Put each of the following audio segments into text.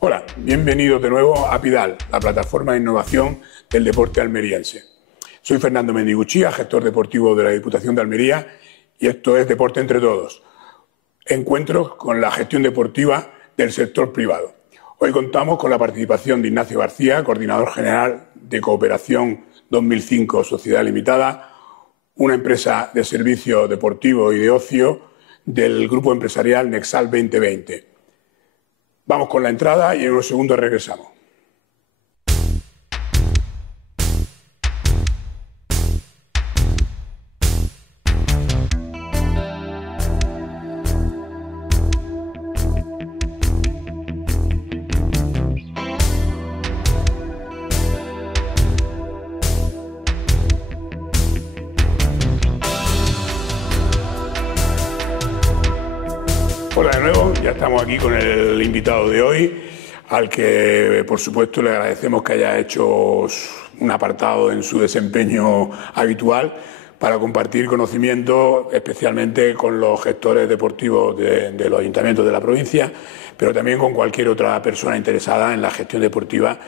Hola, bienvenidos de nuevo a PIDAL, la plataforma de innovación del deporte almeriense. Soy Fernando Mendiguchía, gestor deportivo de la Diputación de Almería, y esto es Deporte entre Todos, encuentros con la gestión deportiva del sector privado. Hoy contamos con la participación de Ignacio García, coordinador general de Cooperación 2005 Sociedad Limitada, una empresa de servicios deportivos y de ocio del grupo empresarial Nexal 2020. Vamos con la entrada y en unos segundos regresamos. Hola de nuevo, ya estamos aquí con el invitado de hoy, al que por supuesto le agradecemos que haya hecho un apartado en su desempeño habitual para compartir conocimientos, especialmente con los gestores deportivos de los ayuntamientos de la provincia, pero también con cualquier otra persona interesada en la gestión deportiva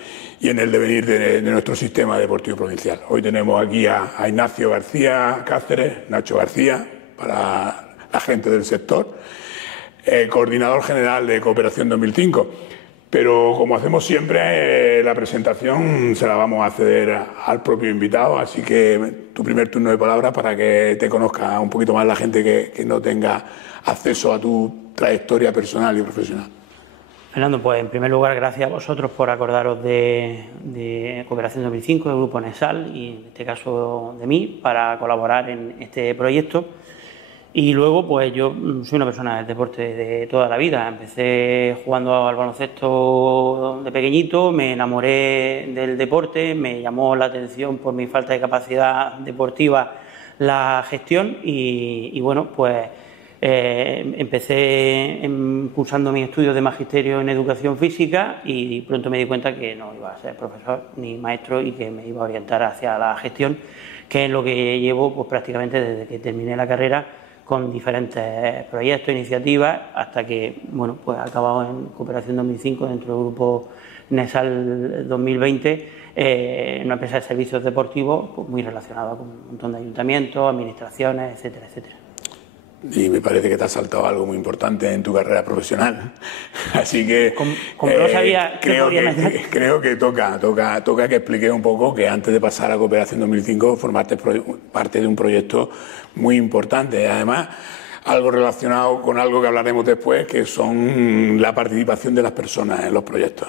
y en el devenir de nuestro sistema deportivo provincial. Hoy tenemos aquí a Ignacio García Cáceres, Nacho García, para la gente del sector, coordinador general de Cooperación 2005. Pero como hacemos siempre, la presentación se la vamos a ceder al propio invitado, así que tu primer turno de palabra para que te conozca un poquito más la gente que no tenga acceso a tu trayectoria personal y profesional. Fernando, pues en primer lugar, gracias a vosotros por acordaros de Cooperación 2005, del Grupo Nexal y en este caso de mí, para colaborar en este proyecto. Y luego, pues yo soy una persona del deporte de toda la vida. Empecé jugando al baloncesto de pequeñito, me enamoré del deporte, me llamó la atención por mi falta de capacidad deportiva la gestión y bueno, pues empecé cursando mis estudios de magisterio en educación física y pronto me di cuenta que no iba a ser profesor ni maestro y que me iba a orientar hacia la gestión, que es lo que llevo pues prácticamente desde que terminé la carrera, con diferentes proyectos, iniciativas, hasta que, bueno, pues ha acabado en Cooperación 2005 dentro del grupo Nexal 2020, una empresa de servicios deportivos pues muy relacionada con un montón de ayuntamientos, administraciones, etcétera, etcétera. Y me parece que te has saltado algo muy importante en tu carrera profesional. Así que como no sabía creo que toca que expliques un poco que antes de pasar a Cooperación 2005 formaste parte de un proyecto muy importante. Además, algo relacionado con algo que hablaremos después, que son la participación de las personas en los proyectos.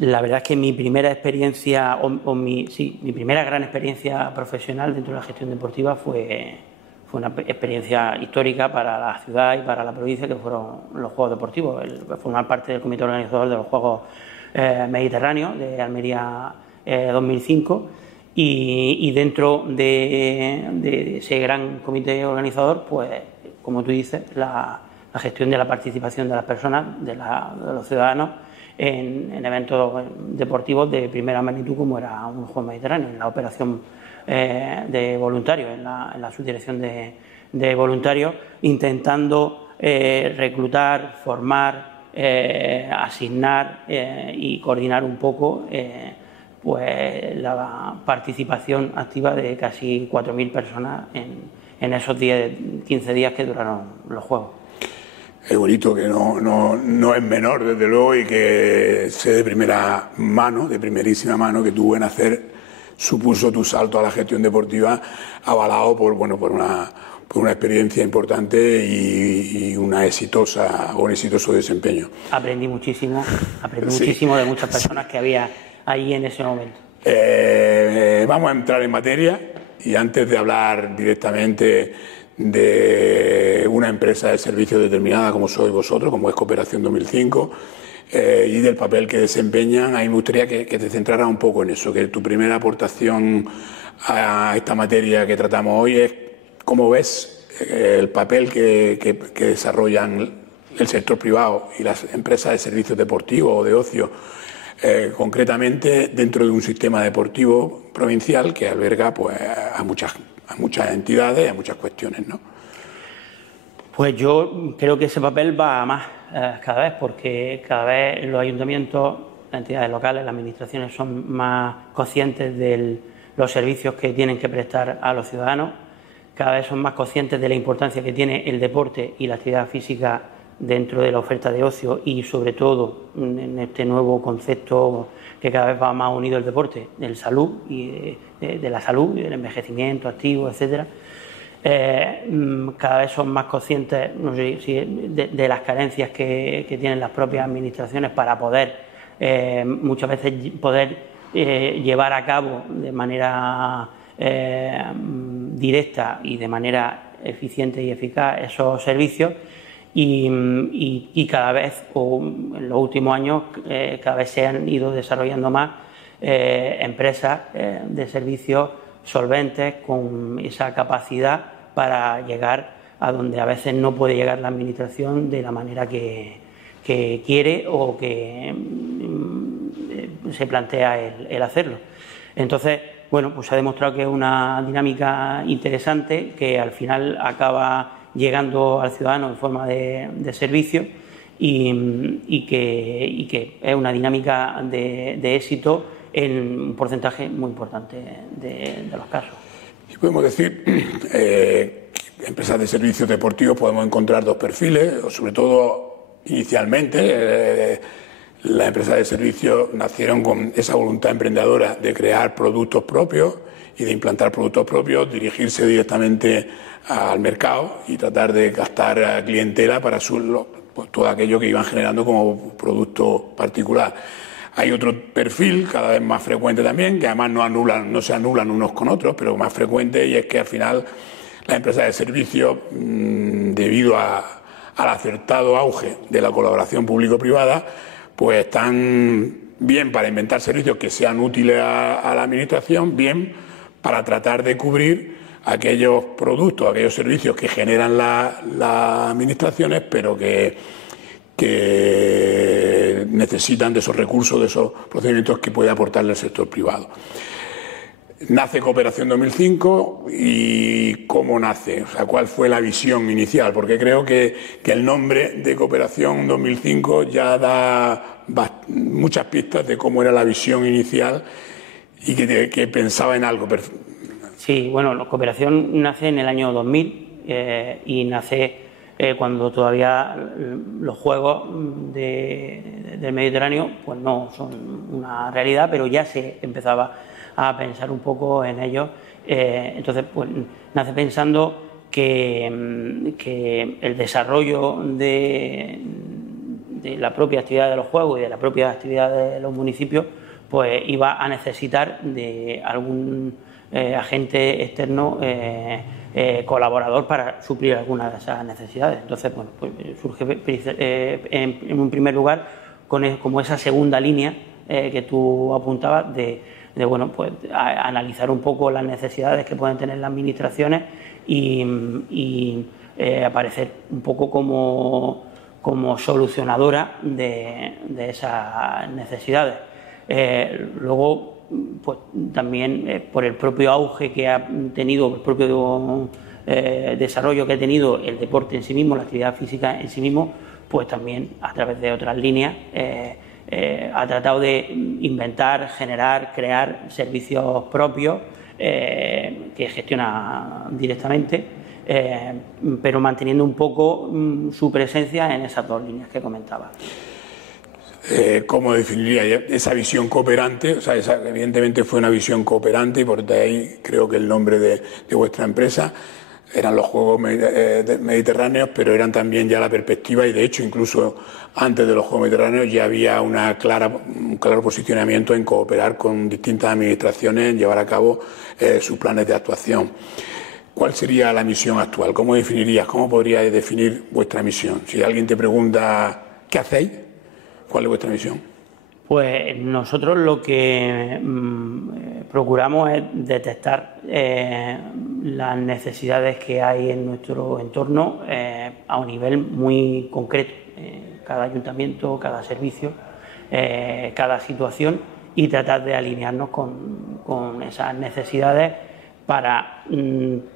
La verdad es que mi primera experiencia, mi primera gran experiencia profesional dentro de la gestión deportiva fue una experiencia histórica para la ciudad y para la provincia, que fueron los Juegos Deportivos, formar parte del comité organizador de los Juegos Mediterráneos de Almería 2005 y dentro de ese gran comité organizador, pues como tú dices, la gestión de la participación de las personas, de los ciudadanos en eventos deportivos de primera magnitud como era un Juego Mediterráneo, en la operación de voluntarios, en la subdirección de voluntarios, intentando reclutar, formar, asignar y coordinar un poco pues la participación activa de casi 4.000 personas en esos 15 días que duraron los Juegos. Es bonito, que no es menor, desde luego, y que sé de primera mano, de primerísima mano, que tu buen hacer supuso tu salto a la gestión deportiva, avalado por una experiencia importante y un exitoso desempeño. Aprendí muchísimo de muchas personas que había ahí en ese momento. Vamos a entrar en materia, y antes de hablar directamente de una empresa de servicios determinada como sois vosotros, como es Cooperación 2005, y del papel que desempeñan, ahí me gustaría que te centraras un poco en eso, que tu primera aportación a esta materia que tratamos hoy es cómo ves el papel que desarrollan el sector privado y las empresas de servicios deportivos o de ocio, concretamente dentro de un sistema deportivo provincial que alberga pues, a muchas entidades y a muchas cuestiones, ¿no? Pues yo creo que ese papel va a más. cada vez, porque cada vez los ayuntamientos, las entidades locales, las administraciones son más conscientes de los servicios que tienen que prestar a los ciudadanos, cada vez son más conscientes de la importancia que tiene el deporte y la actividad física dentro de la oferta de ocio y, sobre todo, en este nuevo concepto que cada vez va más unido al deporte, del salud y de la salud y del envejecimiento activo, etcétera. Cada vez son más conscientes, no sé si de las carencias que tienen las propias administraciones para poder muchas veces llevar a cabo de manera directa y de manera eficiente y eficaz esos servicios, y cada vez, o en los últimos años, cada vez se han ido desarrollando más empresas de servicios solventes con esa capacidad para llegar a donde a veces no puede llegar la administración de la manera que quiere o que se plantea el hacerlo. Entonces, bueno, pues se ha demostrado que es una dinámica interesante que al final acaba llegando al ciudadano en forma de servicio y que es una dinámica de éxito en un porcentaje muy importante de los casos. Y podemos decir, empresas de servicios deportivos podemos encontrar dos perfiles, sobre todo inicialmente. Las empresas de servicios nacieron con esa voluntad emprendedora de crear productos propios y de implantar productos propios, dirigirse directamente al mercado y tratar de captar clientela para todo aquello que iban generando como producto particular. Hay otro perfil cada vez más frecuente también, que además no se anulan unos con otros, pero más frecuente, y es que al final las empresas de servicios, debido al acertado auge de la colaboración público-privada, pues están bien para inventar servicios que sean útiles a la administración, bien para tratar de cubrir aquellos productos, aquellos servicios que generan las administraciones, pero que necesitan de esos recursos, de esos procedimientos que puede aportarle el sector privado. Nace Cooperación 2005, y ¿cómo nace? O sea, ¿cuál fue la visión inicial? Porque creo que el nombre de Cooperación 2005 ya da muchas pistas de cómo era la visión inicial y que pensaba en algo. Sí, bueno, la Cooperación nace en el año 2000 y nace cuando todavía los juegos del Mediterráneo pues no son una realidad, pero ya se empezaba a pensar un poco en ellos. Entonces, pues nace pensando que el desarrollo de la propia actividad de los juegos y de la propia actividad de los municipios pues iba a necesitar de algún agente externo colaborador para suplir algunas de esas necesidades. Entonces, bueno, pues surge en un primer lugar como esa segunda línea que tú apuntabas de bueno, pues analizar un poco las necesidades que pueden tener las administraciones y aparecer un poco como solucionadora de esas necesidades. Luego, pues también por el propio auge que ha tenido, el propio desarrollo que ha tenido el deporte en sí mismo, la actividad física en sí mismo, pues también a través de otras líneas ha tratado de inventar, generar, crear servicios propios que gestiona directamente, pero manteniendo un poco su presencia en esas dos líneas que comentaba. ¿Cómo definiría esa visión cooperante? O sea, evidentemente fue una visión cooperante y por ahí creo que el nombre de vuestra empresa eran los Juegos Mediterráneos, pero eran también ya la perspectiva, y de hecho incluso antes de los Juegos Mediterráneos ya había un claro posicionamiento en cooperar con distintas administraciones en llevar a cabo sus planes de actuación. ¿Cuál sería la misión actual? ¿Cómo definirías, cómo podrías definir vuestra misión? Si alguien te pregunta ¿qué hacéis? ¿Cuál es vuestra misión? Pues nosotros lo que procuramos es detectar las necesidades que hay en nuestro entorno a un nivel muy concreto. Cada ayuntamiento, cada servicio, cada situación, y tratar de alinearnos con esas necesidades para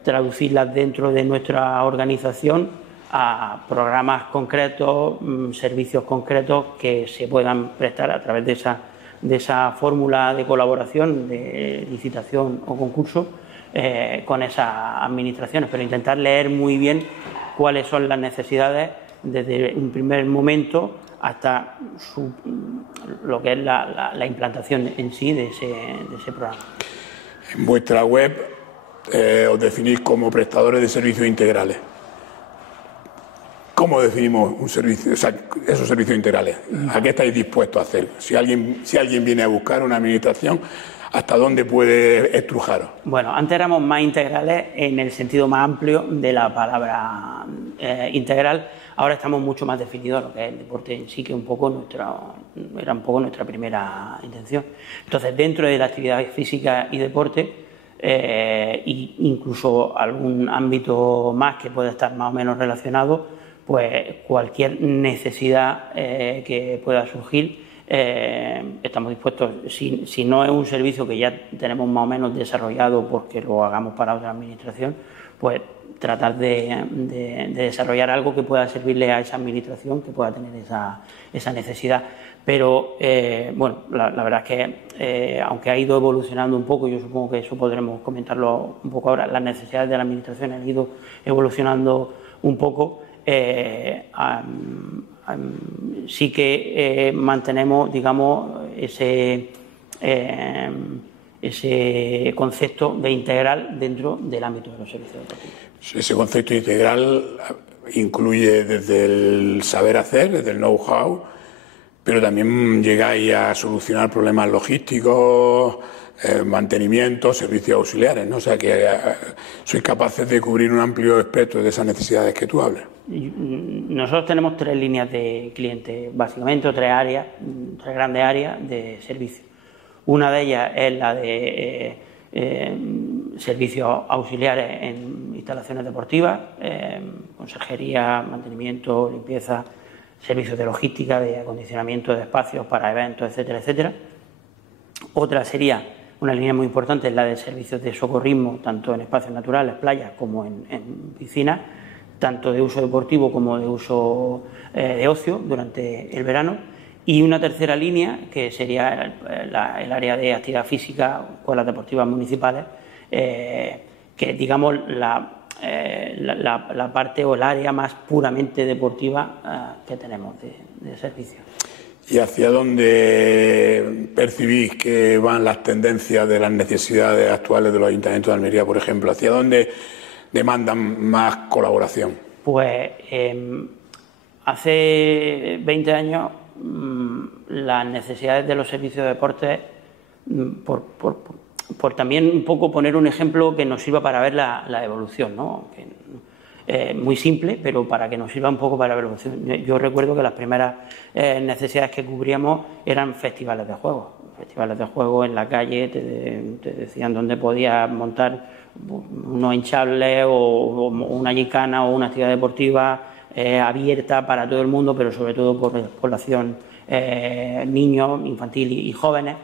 traducirlas dentro de nuestra organización a programas concretos, servicios concretos que se puedan prestar a través de esa fórmula de colaboración, de licitación o concurso con esas administraciones, pero intentar leer muy bien cuáles son las necesidades desde un primer momento hasta lo que es la implantación en sí de ese programa. En vuestra web os definís como prestadores de servicios integrales. ¿Cómo definimos un servicio, esos servicios integrales? ¿A qué estáis dispuestos a hacer? Si alguien viene a buscar una administración, ¿hasta dónde puede estrujaros? Bueno, antes éramos más integrales en el sentido más amplio de la palabra integral. Ahora estamos mucho más definidos lo que es el deporte en sí, que era un poco nuestra primera intención. Entonces, dentro de la actividad física y deporte, e incluso algún ámbito más que pueda estar más o menos relacionado, pues cualquier necesidad que pueda surgir, estamos dispuestos, si no es un servicio que ya tenemos más o menos desarrollado porque lo hagamos para otra administración, pues tratar de desarrollar algo que pueda servirle a esa administración, que pueda tener esa necesidad. Pero, bueno, la verdad es que, aunque ha ido evolucionando un poco, yo supongo que eso podremos comentarlo un poco ahora, las necesidades de la administración han ido evolucionando un poco. Sí que mantenemos, digamos, ese concepto de integral dentro del ámbito de los servicios deportivos. Ese concepto integral incluye desde el saber hacer, desde el know-how, pero también llegáis a solucionar problemas logísticos, mantenimiento, servicios auxiliares, ¿no? O sea que sois capaces de cubrir un amplio espectro de esas necesidades que tú hablas. Nosotros tenemos 3 líneas de clientes, básicamente, o 3 grandes áreas de servicio. Una de ellas es la de servicios auxiliares en instalaciones deportivas, conserjería, mantenimiento, limpieza, servicios de logística, de acondicionamiento de espacios para eventos, etcétera, etcétera. Otra sería una línea muy importante, es la de servicios de socorrismo, tanto en espacios naturales, playas, como en piscinas, tanto de uso deportivo como de uso de ocio durante el verano. Y una tercera línea, que sería el área de actividad física, escuelas deportivas municipales, que digamos la parte o el área más puramente deportiva que tenemos de servicio. ¿Y hacia dónde percibís que van las tendencias de las necesidades actuales de los ayuntamientos de Almería, por ejemplo? ¿Hacia dónde demandan más colaboración? Pues hace 20 años las necesidades de los servicios de deporte, por también un poco poner un ejemplo que nos sirva para ver la evolución, ¿no? Muy simple, pero para que nos sirva un poco para la evolución. Yo recuerdo que las primeras necesidades que cubríamos eran festivales de juegos. Festivales de juegos en la calle, te decían dónde podías montar unos hinchables o una gincana o una actividad deportiva abierta para todo el mundo, pero sobre todo por población, niños, infantil y jóvenes.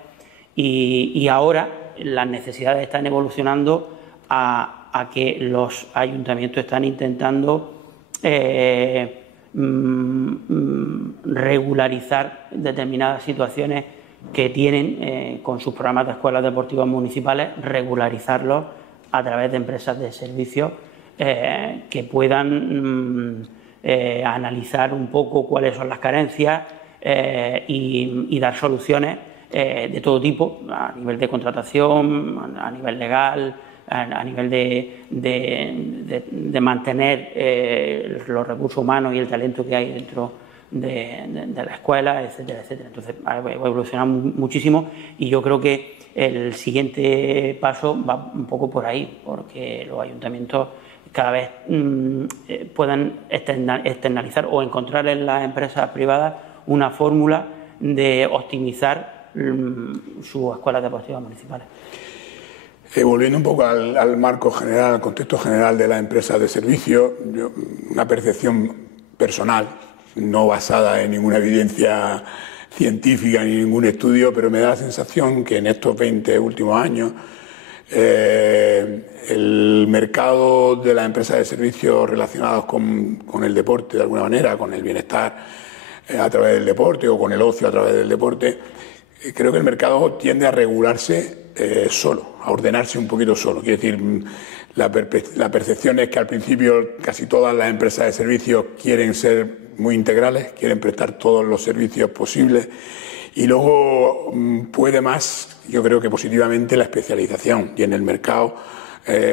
Y ahora las necesidades están evolucionando a que los ayuntamientos están intentando regularizar determinadas situaciones que tienen con sus programas de escuelas deportivas municipales, regularizarlos a través de empresas de servicios que puedan analizar un poco cuáles son las carencias y dar soluciones de todo tipo, a nivel de contratación, a nivel legal, a nivel de mantener los recursos humanos y el talento que hay dentro de la escuela, etcétera, etcétera. Entonces ha evolucionado muchísimo y yo creo que el siguiente paso va un poco por ahí, porque los ayuntamientos cada vez puedan externalizar o encontrar en las empresas privadas una fórmula de optimizar sus escuelas deportivas municipales. Volviendo un poco al marco general, al contexto general de las empresas de servicio, una percepción personal, no basada en ninguna evidencia científica ni ningún estudio, pero me da la sensación que en estos 20 últimos años El mercado de las empresas de servicios relacionados con el deporte, de alguna manera, con el bienestar a través del deporte o con el ocio a través del deporte, creo que el mercado tiende a regularse solo, a ordenarse un poquito solo. Quiere decir, la percepción es que al principio casi todas las empresas de servicios quieren ser muy integrales, quieren prestar todos los servicios posibles, y luego puede más, yo creo que positivamente, la especialización. Y en el mercado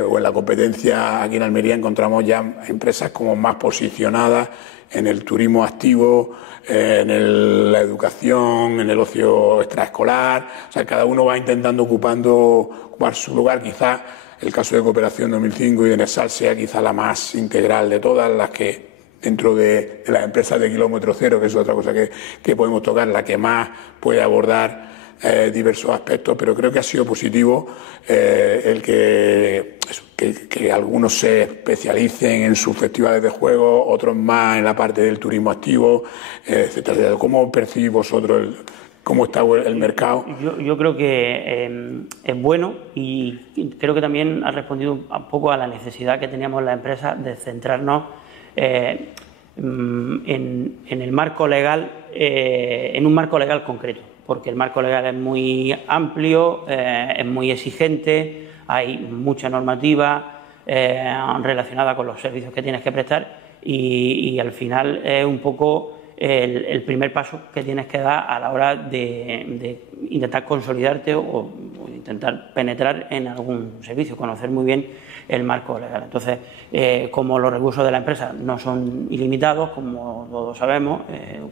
o en la competencia aquí en Almería encontramos ya empresas como más posicionadas en el turismo activo, la educación, en el ocio extraescolar. O sea, cada uno va intentando ocupar su lugar. Quizá el caso de Cooperación 2005 y de Nesal sea quizá la más integral de todas las que, dentro de las empresas de kilómetro cero, que es otra cosa que podemos tocar, la que más puede abordar diversos aspectos, pero creo que ha sido positivo el que algunos se especialicen en sus festivales de juego, otros más en la parte del turismo activo, etcétera. ¿Cómo percibís vosotros cómo está el mercado? Yo creo que es bueno, y creo que también ha respondido un poco a la necesidad que teníamos las empresas de centrarnos en el marco legal, en un marco legal concreto, porque el marco legal es muy amplio, es muy exigente, hay mucha normativa relacionada con los servicios que tienes que prestar, y al final es un poco el primer paso que tienes que dar a la hora de intentar consolidarte o intentar penetrar en algún servicio, conocer muy bien el marco legal. Entonces, como los recursos de la empresa no son ilimitados, como todos sabemos,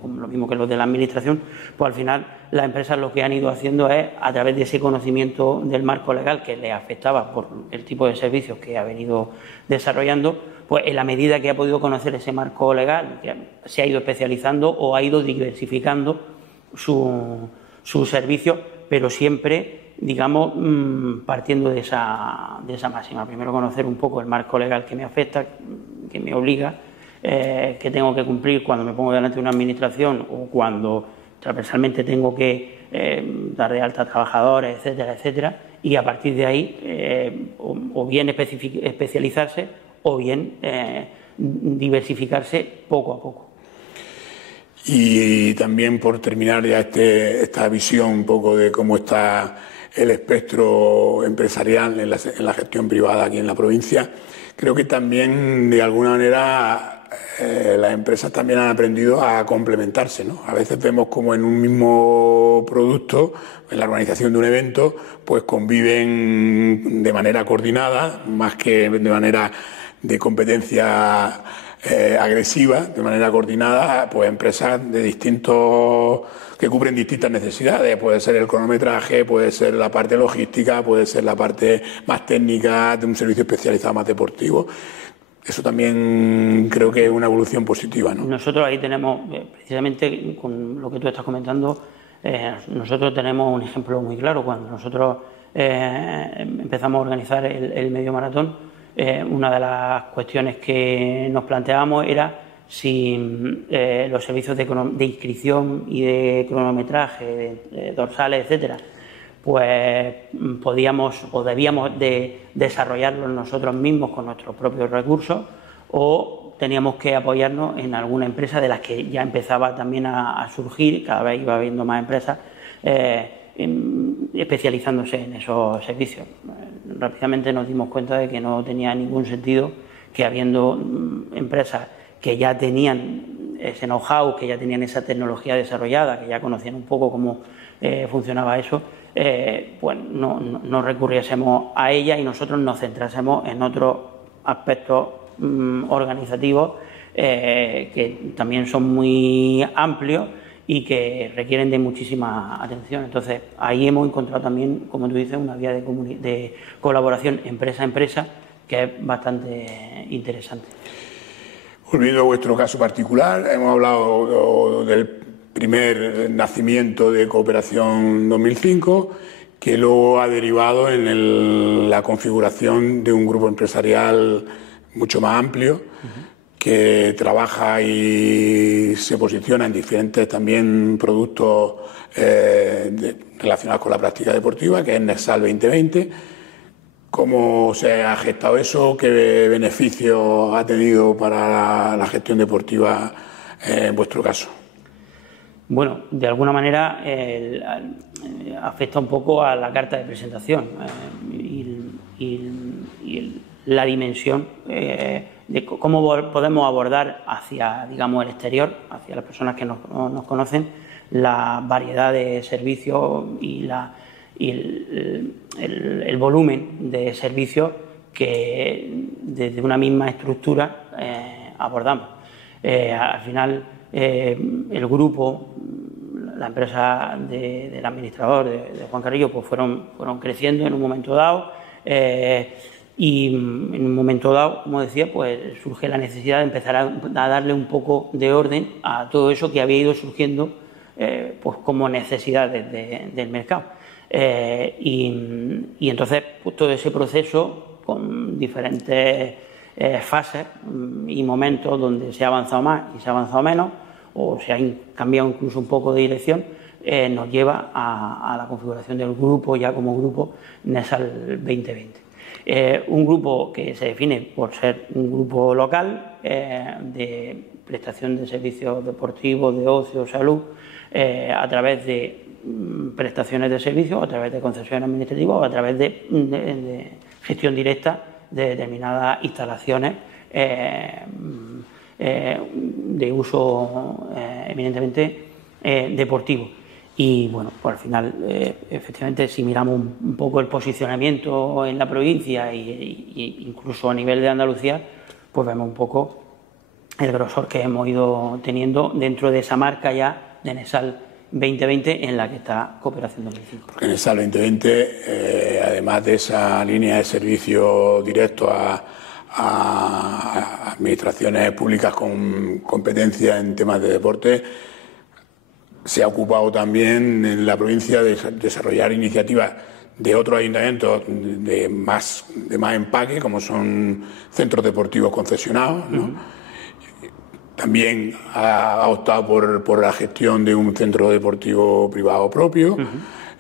como lo mismo que los de la administración, pues al final las empresas lo que han ido haciendo es, a través de ese conocimiento del marco legal que les afectaba por el tipo de servicios que ha venido desarrollando, pues en la medida que ha podido conocer ese marco legal, que se ha ido especializando o ha ido diversificando su servicio, pero siempre, digamos, partiendo de esa máxima. Primero conocer un poco el marco legal que me afecta, que me obliga, que tengo que cumplir cuando me pongo delante de una administración o cuando transversalmente tengo que dar de alta a trabajadores, etcétera, etcétera, y a partir de ahí o bien especializarse o bien diversificarse poco a poco. Y también, por terminar ya esta visión un poco de cómo está el espectro empresarial en la gestión privada aquí en la provincia, creo que también, de alguna manera, las empresas también han aprendido a complementarse, ¿no? A veces vemos como en un mismo producto, en la organización de un evento, pues conviven de manera coordinada, más que de manera de competencia agresiva, de manera coordinada, pues empresas de que cubren distintas necesidades. Puede ser el cronometraje, puede ser la parte logística, puede ser la parte más técnica de un servicio especializado más deportivo. Eso también creo que es una evolución positiva, ¿no? Nosotros ahí tenemos, precisamente con lo que tú estás comentando, nosotros tenemos un ejemplo muy claro. Cuando nosotros empezamos a organizar el medio maratón, una de las cuestiones que nos planteábamos era si los servicios de inscripción y de cronometraje, de dorsales, etcétera, pues podíamos o debíamos de desarrollarlos nosotros mismos con nuestros propios recursos, o teníamos que apoyarnos en alguna empresa de las que ya empezaba también a surgir, cada vez iba habiendo más empresas especializándose en esos servicios. Rápidamente nos dimos cuenta de que no tenía ningún sentido que, habiendo empresas que ya tenían ese know-how, que ya tenían esa tecnología desarrollada, que ya conocían un poco cómo funcionaba eso, pues no recurriésemos a ella y nosotros nos centrásemos en otros aspectos organizativos que también son muy amplios y que requieren de muchísima atención. Entonces, ahí hemos encontrado también, como tú dices, una vía de colaboración empresa a empresa que es bastante interesante. Volviendo a vuestro caso particular, hemos hablado del primer nacimiento de Cooperación 2005, que luego ha derivado en la configuración de un grupo empresarial mucho más amplio, que trabaja y se posiciona en diferentes también productos relacionados con la práctica deportiva, que es Nesal 2020. ¿Cómo se ha gestado eso? ¿Qué beneficios ha tenido para la gestión deportiva en vuestro caso? Bueno, de alguna manera afecta un poco a la carta de presentación y la dimensión de cómo podemos abordar hacia, digamos, el exterior, hacia las personas que nos conocen, la variedad de servicios y el volumen de servicios que desde una misma estructura abordamos. Al final, el grupo, la empresa del administrador, de Juan Carrillo, pues fueron creciendo en un momento dado y en un momento dado, como decía, pues surge la necesidad de empezar a darle un poco de orden a todo eso que había ido surgiendo pues como necesidades del mercado. Y entonces pues, todo ese proceso con diferentes fases y momentos donde se ha avanzado más y se ha avanzado menos o se ha cambiado incluso un poco de dirección, nos lleva a la configuración del grupo ya como grupo NESAL 2020. Un grupo que se define por ser un grupo local de prestación de servicios deportivos, de ocio, salud, a través de prestaciones de servicios, a través de concesiones administrativas o a través de gestión directa de determinadas instalaciones de uso eminentemente deportivo. Y bueno, pues al final, efectivamente, si miramos un poco el posicionamiento en la provincia e incluso a nivel de Andalucía, pues vemos un poco el grosor que hemos ido teniendo dentro de esa marca ya de NESAL 2020 en la que está Cooperación 2005. Porque NESAL 2020, además de esa línea de servicio directo a administraciones públicas con competencia en temas de deporte, se ha ocupado también en la provincia de desarrollar iniciativas de otros ayuntamientos de más empaque, como son centros deportivos concesionados, ¿no? También ha optado por la gestión de un centro deportivo privado propio.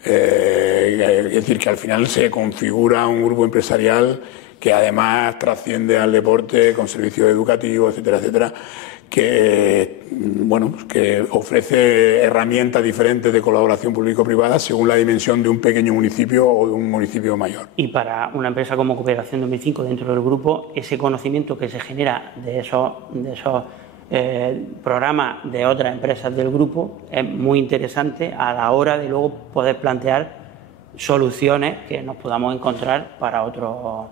Es decir, que al final se configura un grupo empresarial que además trasciende al deporte con servicios educativos, etcétera, etcétera, que ofrece herramientas diferentes de colaboración público-privada según la dimensión de un pequeño municipio o de un municipio mayor. Y para una empresa como Cooperación 2005 dentro del grupo, ese conocimiento que se genera de esos programas de otras empresas del grupo es muy interesante a la hora de luego poder plantear soluciones que nos podamos encontrar para otros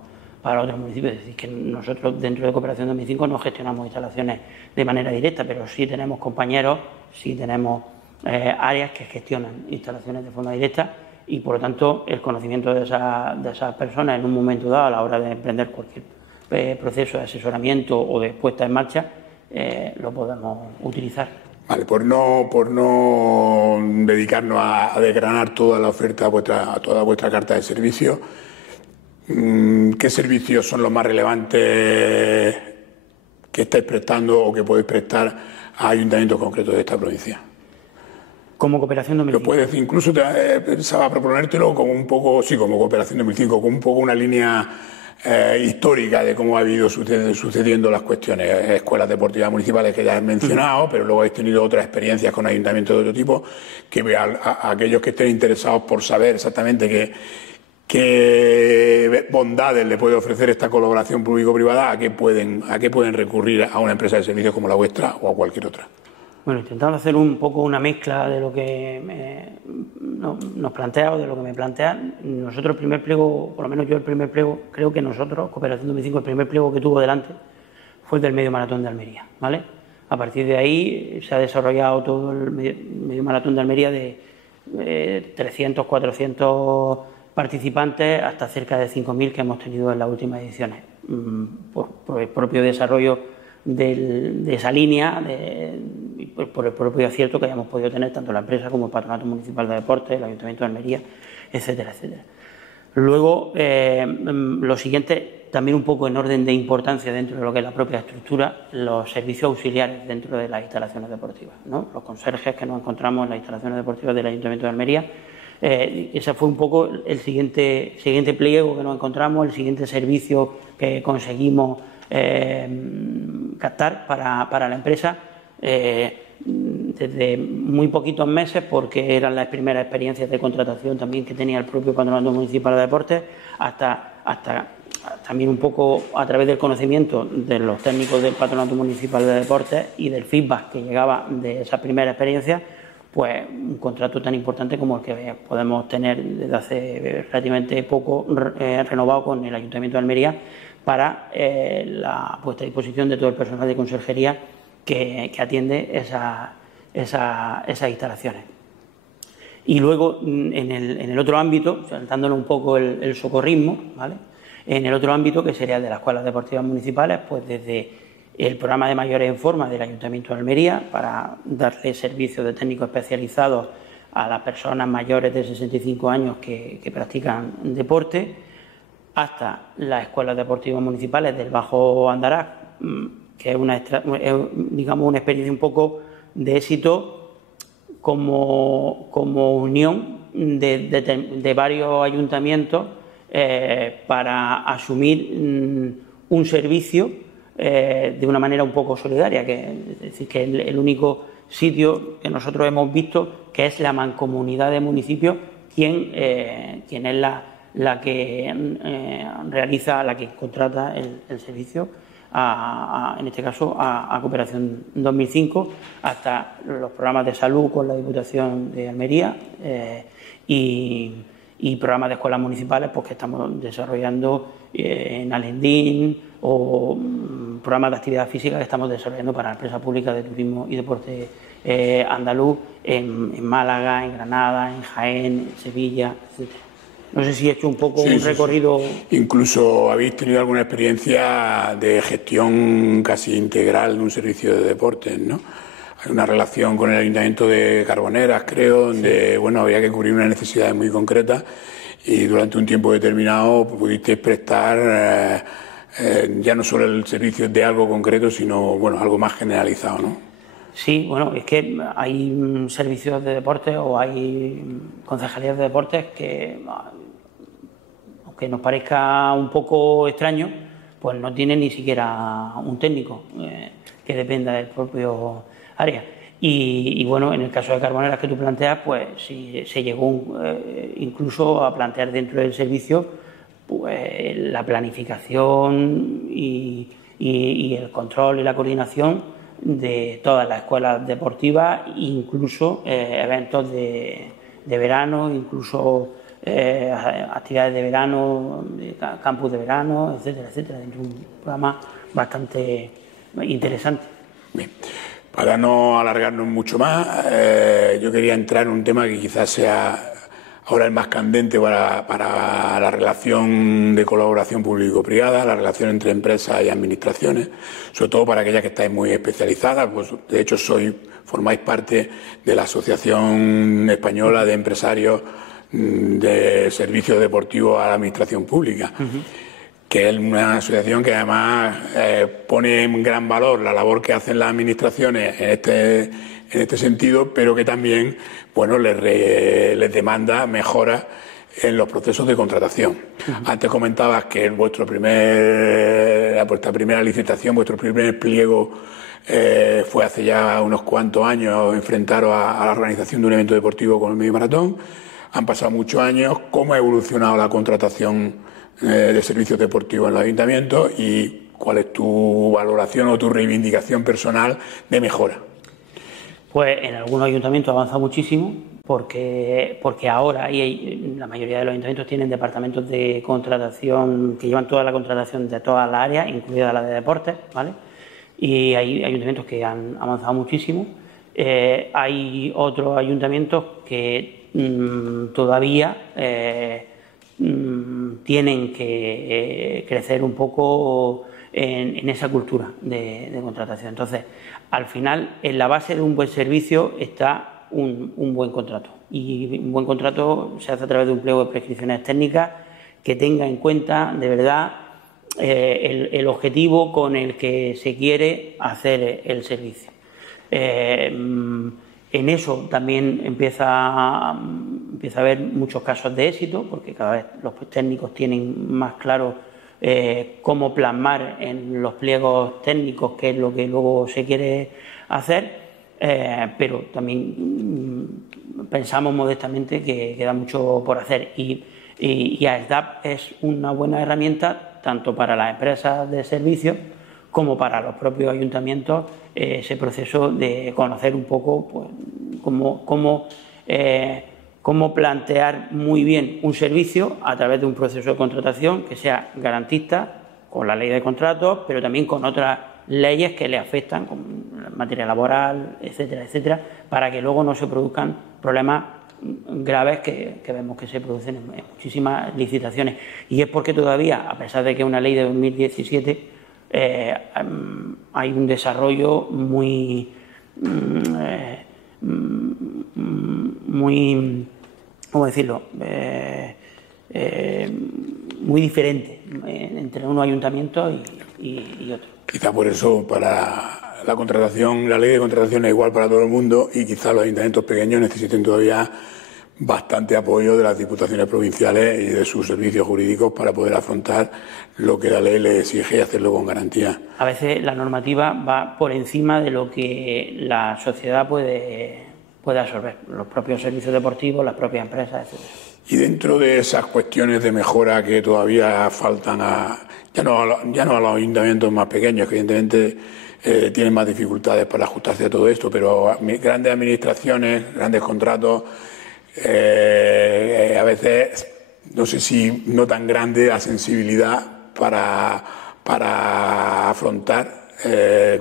municipios. Es decir, que nosotros dentro de Cooperación 2005 no gestionamos instalaciones de manera directa, pero sí tenemos compañeros, sí tenemos áreas que gestionan instalaciones de forma directa y, por lo tanto, el conocimiento de esas personas en un momento dado a la hora de emprender cualquier proceso de asesoramiento o de puesta en marcha lo podemos utilizar. Vale, por no dedicarnos a desgranar toda la oferta, a toda vuestra carta de servicios, ¿qué servicios son los más relevantes que estáis prestando o que podéis prestar a ayuntamientos concretos de esta provincia? Como Cooperación 2005. Lo puedes, incluso pensaba proponértelo como un poco, sí, como Cooperación 2005, como un poco una línea histórica de cómo ha ido sucediendo las cuestiones. Escuelas deportivas municipales que ya has mencionado, pero luego habéis tenido otras experiencias con ayuntamientos de otro tipo, que a aquellos que estén interesados por saber exactamente qué bondades le puede ofrecer esta colaboración público-privada, a qué pueden recurrir a una empresa de servicios como la vuestra o a cualquier otra. Bueno, intentando hacer un poco una mezcla de lo que nos plantea o de lo que me plantean. Nosotros el primer pliego, por lo menos yo el primer pliego, creo que nosotros, Cooperación 2005, el primer pliego que tuvo delante fue el del Medio Maratón de Almería, ¿vale? A partir de ahí se ha desarrollado todo el Medio Maratón de Almería de 300, 400 participantes hasta cerca de 5.000 que hemos tenido en las últimas ediciones, por el propio desarrollo de esa línea y por el propio acierto que hayamos podido tener tanto la empresa como el Patronato Municipal de Deportes, el Ayuntamiento de Almería, etcétera, etcétera. Luego, lo siguiente, también un poco en orden de importancia dentro de lo que es la propia estructura, los servicios auxiliares dentro de las instalaciones deportivas, ¿no? Los conserjes que nos encontramos en las instalaciones deportivas del Ayuntamiento de Almería, Ese fue un poco el siguiente pliego que nos encontramos, el siguiente servicio que conseguimos captar para la empresa desde muy poquitos meses, porque eran las primeras experiencias de contratación también que tenía el propio Patronato Municipal de Deportes, hasta también un poco a través del conocimiento de los técnicos del Patronato Municipal de Deportes y del feedback que llegaba de esa primera experiencia, pues un contrato tan importante como el que podemos tener desde hace relativamente poco renovado con el Ayuntamiento de Almería para la puesta a disposición de todo el personal de conserjería que atiende esas instalaciones. Y luego en el otro ámbito, saltándole un poco el socorrismo, ¿vale? En el otro ámbito, que sería el de las escuelas deportivas municipales, pues desde el programa de mayores en forma del Ayuntamiento de Almería para darle servicios de técnicos especializados a las personas mayores de 65 años que practican deporte, hasta las escuelas deportivas municipales del Bajo Andarax, que es digamos una experiencia un poco de éxito como unión de varios ayuntamientos para asumir un servicio de una manera un poco solidaria, es decir, que el único sitio que nosotros hemos visto que es la mancomunidad de municipios quien es la que realiza, la que contrata el servicio, en este caso a Cooperación 2005, hasta los programas de salud con la Diputación de Almería y programas de escuelas municipales pues, que estamos desarrollando en Alendín, o programas de actividad física que estamos desarrollando para la empresa pública de turismo y deporte andaluz en Málaga, en Granada, en Jaén, en Sevilla, etc. No sé si he hecho un poco un recorrido. Sí. Incluso habéis tenido alguna experiencia de gestión casi integral de un servicio de deportes, ¿no? Hay una relación con el Ayuntamiento de Carboneras, creo, donde bueno, había que cubrir unas necesidades muy concretas y durante un tiempo determinado pudisteis prestar ya no solo el servicio de algo concreto, sino bueno, algo más generalizado, ¿no? Sí, bueno, es que hay servicios de deporte o hay concejalías de deportes que, aunque nos parezca un poco extraño, pues no tienen ni siquiera un técnico que dependa del propio área. Y bueno, en el caso de Carboneras que tú planteas, pues sí, se llegó incluso a plantear dentro del servicio pues la planificación y el control y la coordinación de todas las escuelas deportivas, incluso eventos de verano, incluso actividades de verano, campus de verano, etcétera, etcétera, dentro de un programa bastante interesante. Bien. Para no alargarnos mucho más, yo quería entrar en un tema que quizás sea ahora el más candente para la relación de colaboración público-privada, la relación entre empresas y administraciones, sobre todo para aquellas que estáis muy especializadas. Pues, de hecho, formáis parte de la Asociación Española de Empresarios de Servicios Deportivos a la Administración Pública. Que es una asociación que además pone en gran valor la labor que hacen las administraciones en este sentido, pero que también bueno, les demanda mejoras en los procesos de contratación. Antes comentabas que vuestra primera licitación, vuestro primer pliego fue hace ya unos cuantos años, enfrentaros a la organización de un evento deportivo con el medio maratón. Han pasado muchos años. ¿Cómo ha evolucionado la contratación de servicios deportivos en los ayuntamientos y cuál es tu valoración o tu reivindicación personal de mejora? Pues en algunos ayuntamientos ha avanzado muchísimo porque ahora la mayoría de los ayuntamientos tienen departamentos de contratación que llevan toda la contratación de todas las áreas, incluida la de deportes, ¿vale? Y hay ayuntamientos que han avanzado muchísimo. Hay otros ayuntamientos que todavía tienen que crecer un poco en esa cultura de contratación. Entonces, al final, en la base de un buen servicio está un buen contrato. Y un buen contrato se hace a través de un pliego de prescripciones técnicas que tenga en cuenta, de verdad, el objetivo con el que se quiere hacer el servicio. En eso también empieza a haber muchos casos de éxito, porque cada vez los técnicos tienen más claro cómo plasmar en los pliegos técnicos qué es lo que luego se quiere hacer, pero también pensamos modestamente que queda mucho por hacer y ASDAP es una buena herramienta tanto para las empresas de servicios como para los propios ayuntamientos, ese proceso de conocer un poco pues, cómo plantear muy bien un servicio a través de un proceso de contratación que sea garantista con la ley de contratos, pero también con otras leyes que le afectan, como materia laboral, etcétera, etcétera, para que luego no se produzcan problemas graves que vemos que se producen en muchísimas licitaciones. Y es porque todavía, a pesar de que es una ley de 2017, hay un desarrollo muy, ¿cómo decirlo?, muy diferente entre unos ayuntamientos y otros. Quizá por eso para la contratación, la ley de contratación es igual para todo el mundo y quizá los ayuntamientos pequeños necesiten todavía bastante apoyo de las diputaciones provinciales y de sus servicios jurídicos para poder afrontar lo que la ley les exige y hacerlo con garantía. A veces la normativa va por encima de lo que la sociedad puede absorber, los propios servicios deportivos, las propias empresas, etc. Y dentro de esas cuestiones de mejora que todavía faltan ya no a los ayuntamientos más pequeños, que evidentemente tienen más dificultades para ajustarse a todo esto, pero a grandes administraciones, grandes contratos, a veces no sé si no tan grande la sensibilidad para afrontar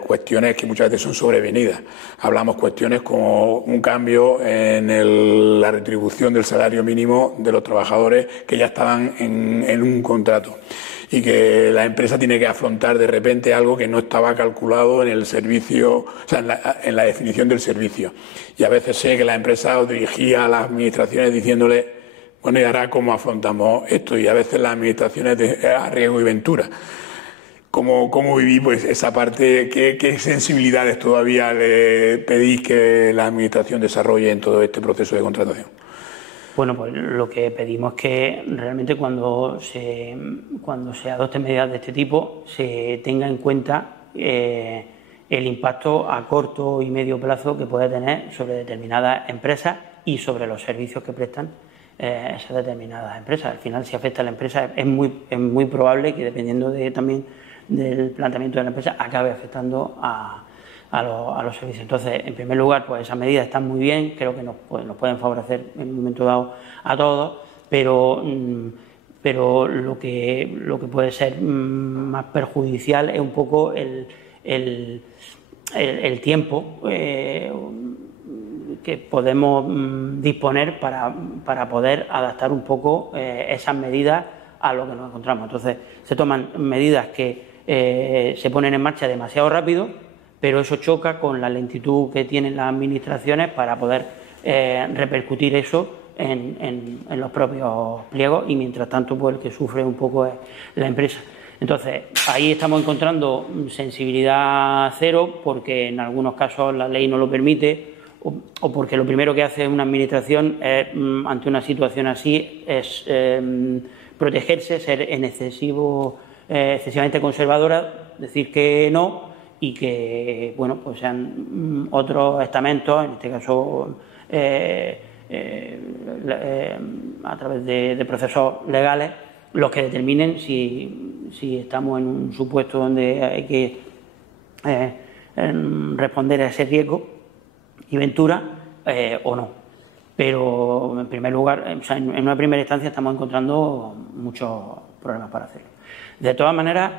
cuestiones que muchas veces son sobrevenidas. Hablamos cuestiones como un cambio en la retribución del salario mínimo de los trabajadores que ya estaban en un contrato y que la empresa tiene que afrontar de repente algo que no estaba calculado en el servicio, o sea, en la definición del servicio. Y a veces sé que la empresa os dirigía a las administraciones diciéndole, bueno, ¿y ahora cómo afrontamos esto? Y a veces las administraciones a riesgo y ventura. ¿Cómo viví pues esa parte? ¿Qué sensibilidades todavía le pedís que la administración desarrolle en todo este proceso de contratación? Bueno, pues lo que pedimos es que realmente cuando se adopten medidas de este tipo se tenga en cuenta el impacto a corto y medio plazo que puede tener sobre determinadas empresas y sobre los servicios que prestan esas determinadas empresas. Al final, si afecta a la empresa, es muy probable que, dependiendo también del planteamiento de la empresa, acabe afectando a los servicios. Entonces, en primer lugar, pues esas medidas están muy bien, creo que nos pueden favorecer en un momento dado a todos, pero lo que puede ser más perjudicial es un poco el tiempo que podemos disponer para poder adaptar un poco esas medidas a lo que nos encontramos. Entonces, se toman medidas que se ponen en marcha demasiado rápido, pero eso choca con la lentitud que tienen las administraciones para poder repercutir eso en los propios pliegos y, mientras tanto, pues el que sufre un poco es la empresa. Entonces, ahí estamos encontrando sensibilidad cero, porque en algunos casos la ley no lo permite o porque lo primero que hace una administración ante una situación así es protegerse, ser excesivamente conservadora, decir que no, y que, bueno, pues sean otros estamentos, en este caso a través de procesos legales, los que determinen si estamos en un supuesto donde hay que responder a ese riesgo y ventura o no. Pero, en primer lugar, o sea, en una primera instancia estamos encontrando muchos problemas para hacerlo. De todas maneras,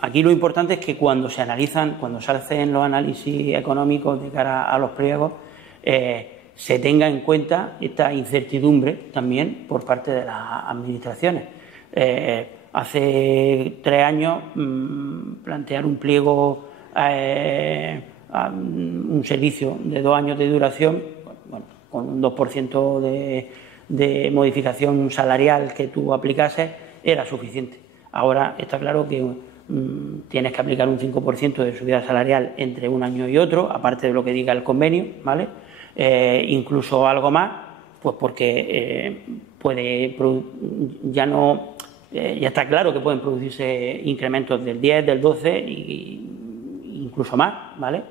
aquí lo importante es que cuando se hacen los análisis económicos de cara a los pliegos, se tenga en cuenta esta incertidumbre también por parte de las administraciones. Hace 3 años plantear un pliego un servicio de 2 años de duración, bueno, con un 2% de modificación salarial que tú aplicases, era suficiente. Ahora está claro que tienes que aplicar un 5% de subida salarial entre un año y otro, aparte de lo que diga el convenio, ¿vale? Incluso algo más, pues porque ya está claro que pueden producirse incrementos del 10, del 12 e incluso más, ¿vale?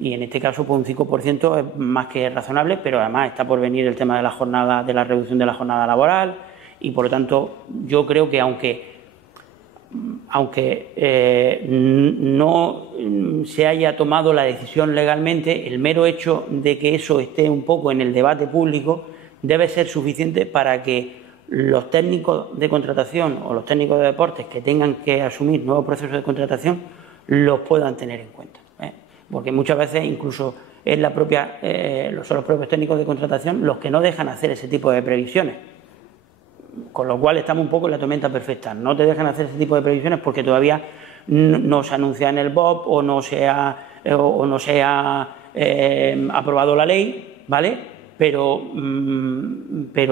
Y en este caso, pues un 5% es más que razonable, pero además está por venir el tema de de la reducción de la jornada laboral, y por lo tanto yo creo que aunque no se haya tomado la decisión legalmente, el mero hecho de que eso esté un poco en el debate público debe ser suficiente para que los técnicos de contratación o los técnicos de deportes que tengan que asumir nuevos procesos de contratación los puedan tener en cuenta, porque muchas veces incluso son los propios técnicos de contratación los que no dejan hacer ese tipo de previsiones, con lo cual estamos un poco en la tormenta perfecta. No te dejan hacer ese tipo de previsiones porque todavía no se anuncia en el BOP o no se ha aprobado la ley, ¿vale? Pero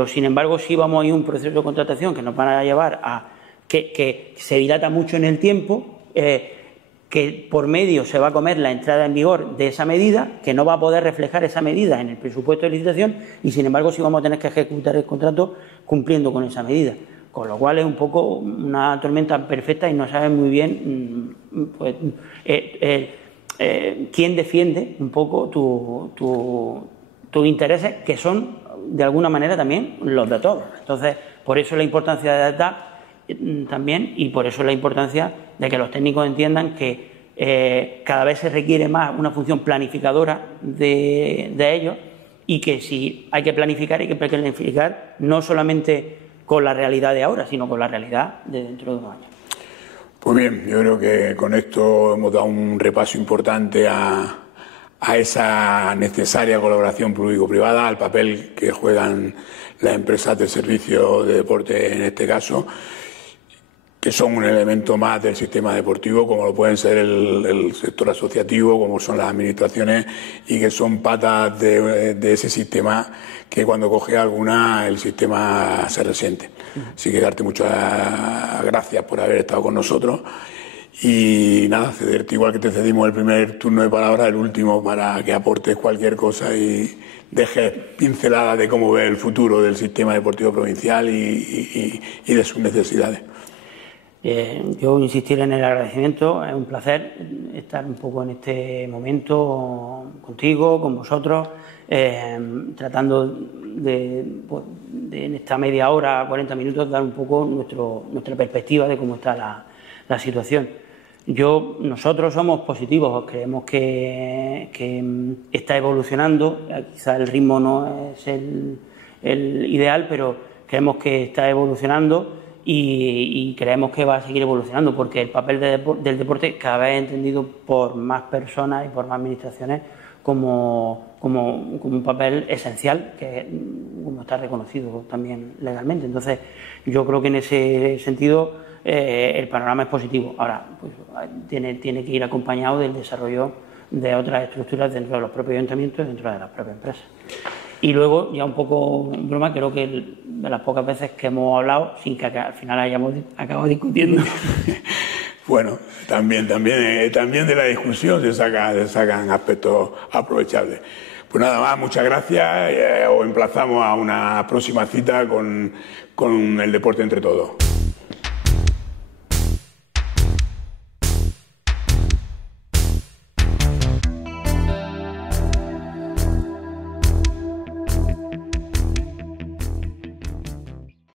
sin embargo sí vamos a ir a un proceso de contratación que nos van a llevar a que se dilata mucho en el tiempo, que por medio se va a comer la entrada en vigor de esa medida, que no va a poder reflejar esa medida en el presupuesto de licitación, y sin embargo sí vamos a tener que ejecutar el contrato cumpliendo con esa medida, con lo cual es un poco una tormenta perfecta y no sabes muy bien pues, quién defiende un poco tus intereses, que son de alguna manera también los de todos. Entonces, por eso la importancia de DAP también, y por eso la importancia de que los técnicos entiendan que cada vez se requiere más una función planificadora de ellos, y que si hay que planificar, hay que planificar no solamente con la realidad de ahora, sino con la realidad de dentro de unos años. Pues bien, yo creo que con esto hemos dado un repaso importante a esa necesaria colaboración público-privada, al papel que juegan las empresas de servicio de deporte en este caso, que son un elemento más del sistema deportivo, como lo pueden ser el sector asociativo, como son las administraciones, y que son patas de ese sistema que cuando coge alguna el sistema se resiente. Así que darte muchas gracias por haber estado con nosotros y nada, cederte igual que te cedimos el primer turno de palabra, el último, para que aportes cualquier cosa y dejes pinceladas de cómo ve el futuro del sistema deportivo provincial y de sus necesidades. Yo insistir en el agradecimiento, es un placer estar un poco en este momento contigo, con vosotros, tratando de en esta media hora, 40 minutos, dar un poco nuestra perspectiva de cómo está la situación. Nosotros somos positivos, creemos que está evolucionando, quizá el ritmo no es el ideal, pero creemos que está evolucionando. Y creemos que va a seguir evolucionando, porque el papel del deporte cada vez es entendido por más personas y por más administraciones como un papel esencial, que como está reconocido también legalmente. Entonces yo creo que en ese sentido el panorama es positivo. Ahora pues, tiene que ir acompañado del desarrollo de otras estructuras dentro de los propios ayuntamientos y dentro de las propias empresas. Y luego, ya un poco en broma, creo que de las pocas veces que hemos hablado, sin que al final hayamos acabado discutiendo. Bueno, también de la discusión se sacan aspectos aprovechables. Pues nada más, muchas gracias. Os emplazamos a una próxima cita con el deporte entre todos.